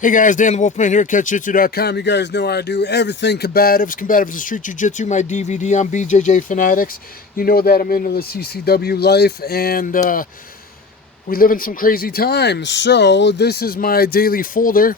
Hey guys, Dan the Wolfman here at catchjitsu.com. You guys know I do everything combatives. Combatives is street jiu-jitsu, my DVD on BJJ Fanatics. You know that I'm into the CCW life, and we live in some crazy times. So this is my daily folder,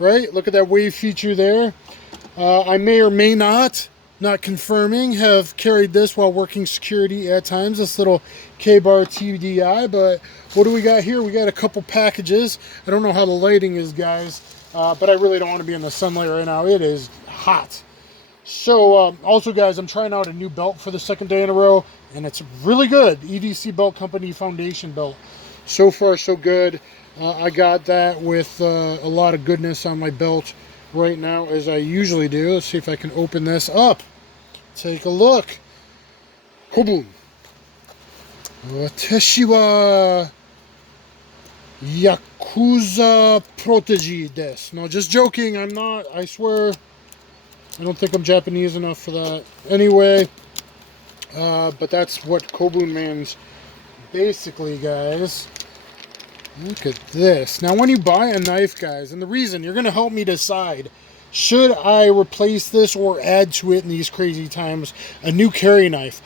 right? Look at that wave feature there. I may or may not confirming, have carried this while working security at times, this little K-bar TDI, but what do we got here? We got a couple packages. I don't know how the lighting is, guys, but I really don't want to be in the sunlight right now. It is hot. So, also, guys, I'm trying out a new belt for the second day in a row, and it's really good. EDC Belt Company Foundation belt. So far, so good. I got that with a lot of goodness on my belt right now, as I usually do. Let's see if I can open this up. Take a look. Kaboom. Watashi wa Yakuza Protege desu. No, just joking. I'm not. I swear. I don't think I'm Japanese enough for that. Anyway, but that's what Kobun means. Basically, guys. Look at this. Now, when you buy a knife, guys, and the reason you're going to help me decide, should I replace this or add to it in these crazy times, a new carry knife?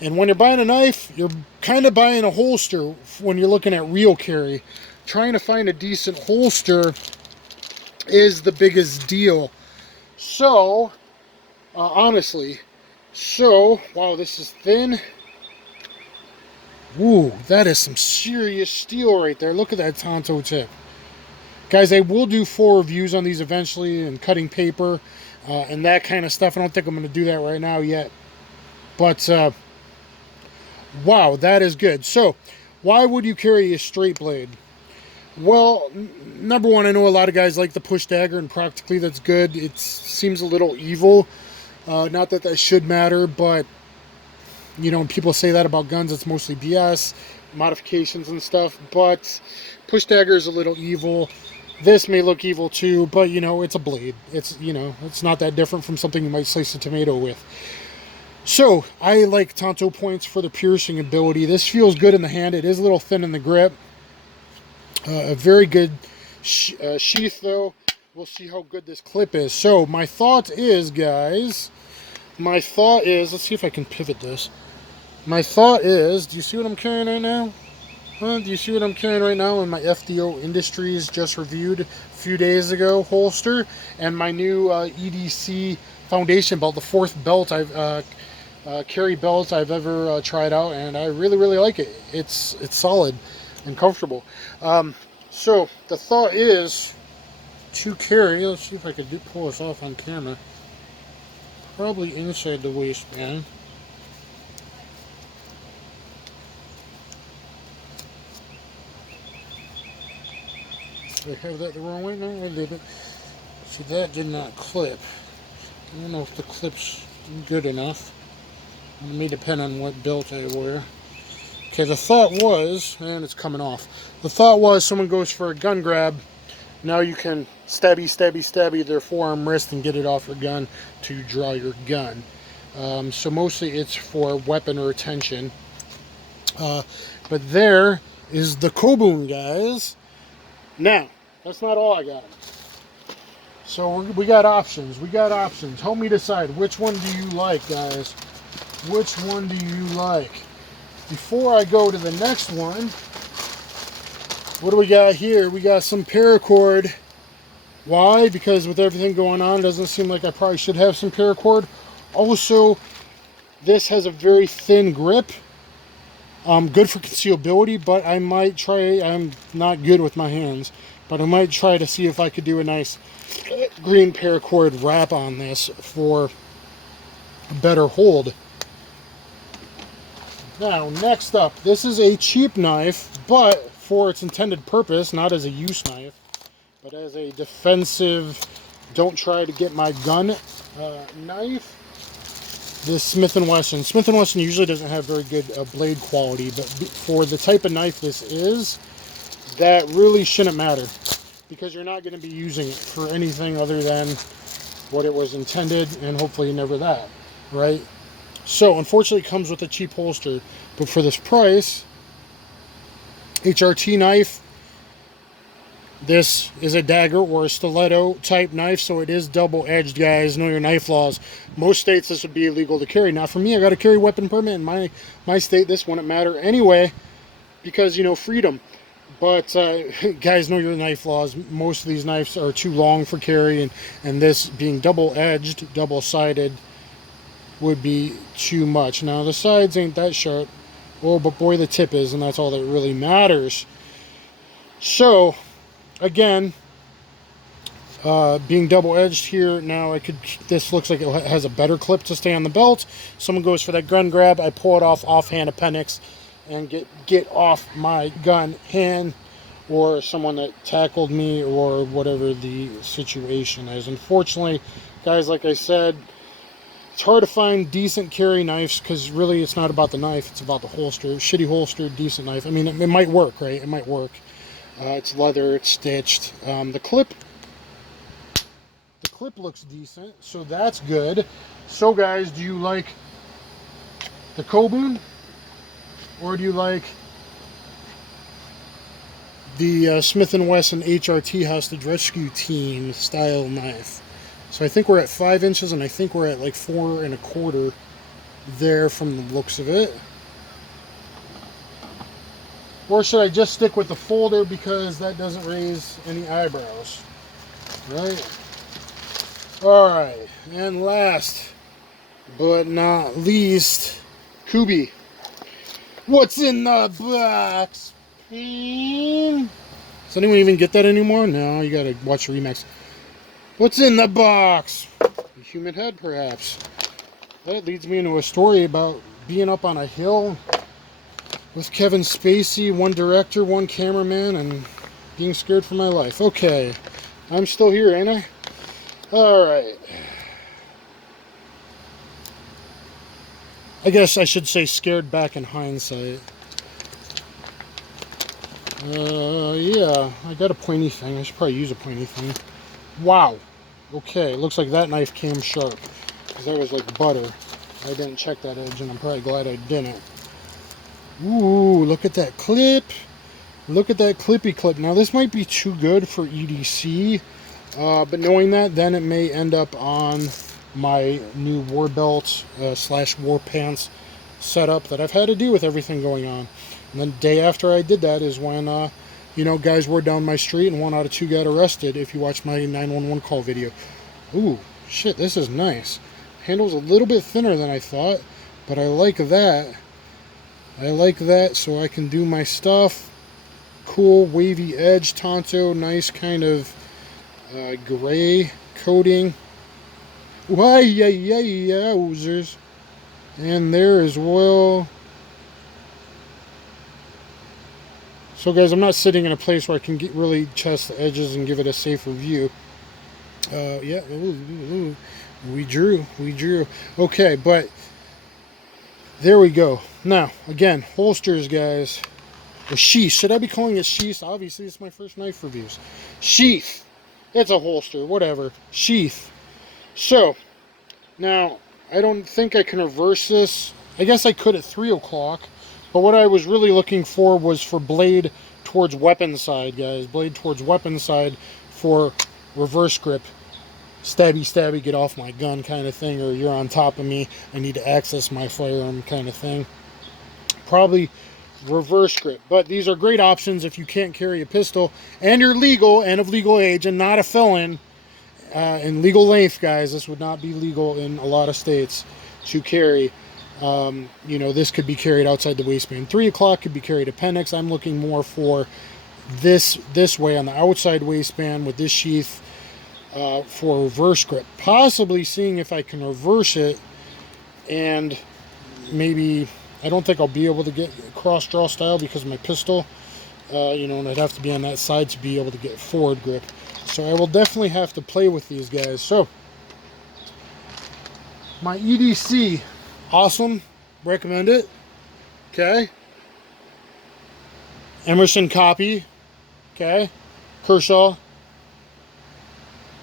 And when you're buying a knife, you're kind of buying a holster when you're looking at real carry. Trying to find a decent holster is the biggest deal. So, honestly, wow, this is thin. Ooh, that is some serious steel right there. Look at that Tanto tip. Guys, I will do full reviews on these eventually and cutting paper and that kind of stuff. I don't think I'm going to do that right now yet. But, wow, that is good. So, why would you carry a straight blade? Well, number one, I know a lot of guys like the push dagger, and practically that's good. It seems a little evil. Not that that should matter, but you know, when people say that about guns, it's mostly BS, modifications and stuff, but push dagger is a little evil. This may look evil too, but you know, it's a blade. It's, you know, it's not that different from something you might slice a tomato with. So, I like Tanto points for the piercing ability. This feels good in the hand. It is a little thin in the grip. A very good sheath, though. We'll see how good this clip is. So, my thought is, guys, let's see if I can pivot this. My thought is, do you see what I'm carrying right now? Do you see what I'm carrying right now in my FDO Industries just reviewed a few days ago holster, and my new EDC Foundation belt, the fourth belt carry belt I've ever tried out, and I really, really like it. It's solid and comfortable. So the thought is to carry. Let's see if I could pull this off on camera. Probably inside the waistband. Did I have that the wrong way? No, I didn't. See, that did not clip. I don't know if the clip's good enough. It may depend on what belt I wear. Okay, the thought was, and it's coming off. The thought was someone goes for a gun grab. Now you can stabby their forearm wrist and get it off your gun to draw your gun. So mostly it's for weapon retention. But there is the Kobun, guys. Now, that's not all I got. So we got options. Help me decide. Which one do you like, guys? Which one do you like? Before I go to the next one, what do we got here? We got some paracord. Why? Because with everything going on, it doesn't seem like I probably should have some paracord. Also, this has a very thin grip. Good for concealability, but I might try. I'm not good with my hands, but I might try to see if I could do a nice green paracord wrap on this for a better hold. Now, next up, this is a cheap knife, but for its intended purpose, not as a use knife, but as a defensive, don't try to get my gun knife. This Smith & Wesson. Smith & Wesson usually doesn't have very good blade quality, but for the type of knife this is, that really shouldn't matter, because you're not going to be using it for anything other than what it was intended, and hopefully never that, right? So, unfortunately, it comes with a cheap holster, but for this price, HRT knife, This is a dagger or a stiletto type knife, so it is double-edged, guys. Know your knife laws. Most states this would be illegal to carry. Now for me, I got to carry weapon permit in my state. This wouldn't matter anyway, because, you know, freedom. But guys, know your knife laws. Most of these knives are too long for carry, and this being double-edged, double-sided, would be too much. Now the sides ain't that sharp. Oh, but boy, the tip is, and that's all that really matters. So again, being double-edged here, now this looks like it has a better clip to stay on the belt. Someone goes for that gun grab, I pull it offhand appendix and get off my gun hand, or someone that tackled me, or whatever the situation is. Unfortunately, guys, like I said, it's hard to find decent carry knives, because really it's not about the knife, it's about the holster. Shitty holster, decent knife. I mean, it might work, right? It might work. It's leather, it's stitched. The clip looks decent, so that's good. So guys, do you like the Cobra, or do you like the Smith & Wesson HRT Hostage Rescue Team style knife? So I think we're at 5 inches, and I think we're at like 4 1/4 there from the looks of it. Or should I just stick with the folder, because that doesn't raise any eyebrows, right? All right, and last but not least, Kubi. What's in the box? Does anyone even get that anymore? No, you gotta watch the remakes. What's in the box? A human head, perhaps. That leads me into a story about being up on a hill with Kevin Spacey, one director, one cameraman, and being scared for my life. Okay, I'm still here, ain't I? All right. I guess I should say scared back in hindsight. Yeah, I got a pointy thing. I should probably use a pointy thing. Wow. Okay, looks like that knife came sharp, because that was like butter. I didn't check that edge, and I'm probably glad I didn't. Ooh, look at that clip. Look at that clippy clip. Now, this might be too good for EDC, but knowing that, then it may end up on my new war belt / war pants setup that I've had to do with everything going on. And then the day after I did that is when, you know, guys were down my street, and 1 out of 2 got arrested, if you watch my 911 call video. Ooh, shit, this is nice. Handle's a little bit thinner than I thought, but I like that. I like that, so I can do my stuff. Cool, wavy edge, Tonto, nice kind of gray coating. Why, yowzers. And there as well. So guys, I'm not sitting in a place where I can really test the edges and give it a safer view. Yeah, ooh. We drew. Okay, but there we go. Now, again, holsters, guys. The sheath. Should I be calling it sheath? Obviously, it's my first knife reviews. Sheath. It's a holster, whatever. Sheath. So, now, I don't think I can reverse this. I guess I could at 3 o'clock. But what I was really looking for was for blade towards weapon side, guys. Blade towards weapon side for reverse grip. Stabby, stabby, get off my gun kind of thing. Or you're on top of me, I need to access my firearm kind of thing. Probably reverse grip. But these are great options if you can't carry a pistol and you're legal and of legal age and not a felon. In legal length, guys, this would not be legal in a lot of states to carry. You know, this could be carried outside the waistband. 3 o'clock could be carried appendix. I'm looking more for this way on the outside waistband with this sheath for reverse grip. Possibly seeing if I can reverse it, and maybe, I don't think I'll be able to get cross draw style because of my pistol. You know, and I'd have to be on that side to be able to get forward grip. So I will definitely have to play with these guys. So my EDC, awesome, recommend it. Okay, Emerson copy. Okay, Kershaw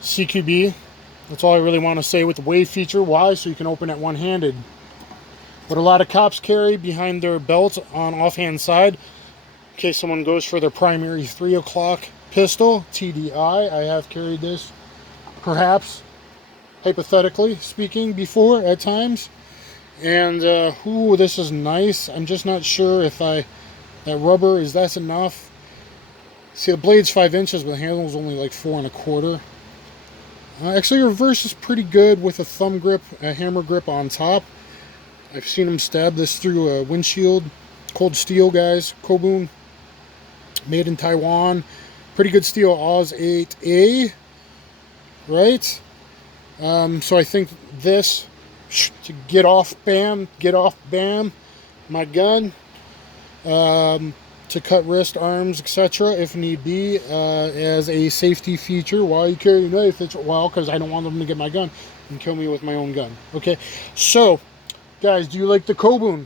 CQB. That's all I really want to say with the wave feature. Why? So you can open it one-handed. But a lot of cops carry behind their belt on offhand side in case someone goes for their primary 3 o'clock pistol, TDI. I have carried this, perhaps, hypothetically speaking, before at times. And, ooh, this is nice. I'm just not sure if that rubber, that's enough. See, the blade's 5 inches, but the handle's only like 4 1/4. Actually, reverse is pretty good with a thumb grip, a hammer grip on top. I've seen them stab this through a windshield. Cold steel, guys. Kobun. Made in Taiwan. Pretty good steel. Oz 8A. Right? So I think this, to get off, bam, my gun. To cut wrist, arms, etc. if need be, as a safety feature while you carry a knife. Well, because I don't want them to get my gun and kill me with my own gun. Okay, so guys, do you like the Kobun?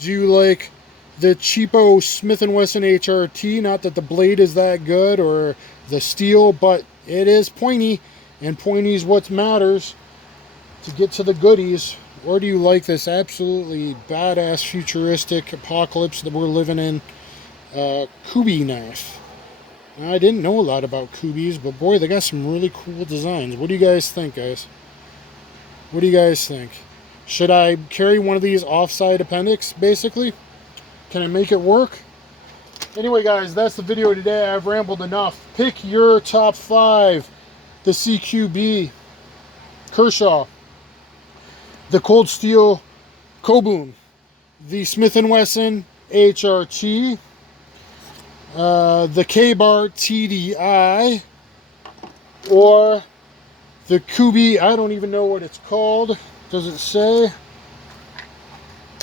Do you like the cheapo Smith & Wesson HRT? Not that the blade is that good or the steel, but it is pointy, and pointy is what matters to get to the goodies. Or do you like this absolutely badass futuristic apocalypse that we're living in? Kubi knife. I didn't know a lot about Kubis, but boy, they got some really cool designs. What do you guys think, guys? What do you guys think? Should I carry one of these offside appendix, basically? Can I make it work? Anyway, guys, that's the video today. I've rambled enough. Pick your top 5. The CQB, Kershaw, the Cold Steel Kobun, the Smith & Wesson HRT, the K-Bar TDI, or the Kubi. I don't even know what it's called. Does it say?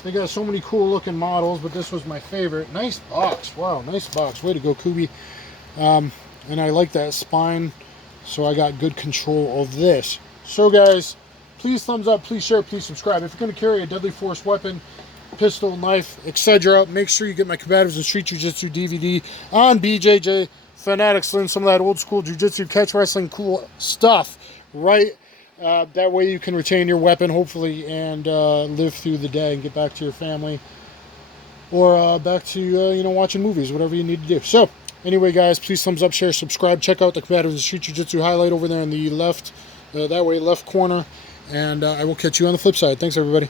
They got so many cool looking models, but this was my favorite. Nice box. Wow, nice box. Way to go, Kubi. And I like that spine, so I got good control of this. So guys, please thumbs up, please share, please subscribe. If you're going to carry a deadly force weapon, pistol, knife, etc., make sure you get my Combatives and Street Jiu-Jitsu DVD on BJJ Fanatics. Learn some of that old school Jiu-Jitsu, catch wrestling, cool stuff, right? That way you can retain your weapon, hopefully, and live through the day and get back to your family, or back to, you know, watching movies, whatever you need to do. So, anyway, guys, please thumbs up, share, subscribe. Check out the Combatives and Street Jiu-Jitsu highlight over there in the left, that way, left corner. And I will catch you on the flip side. Thanks, everybody.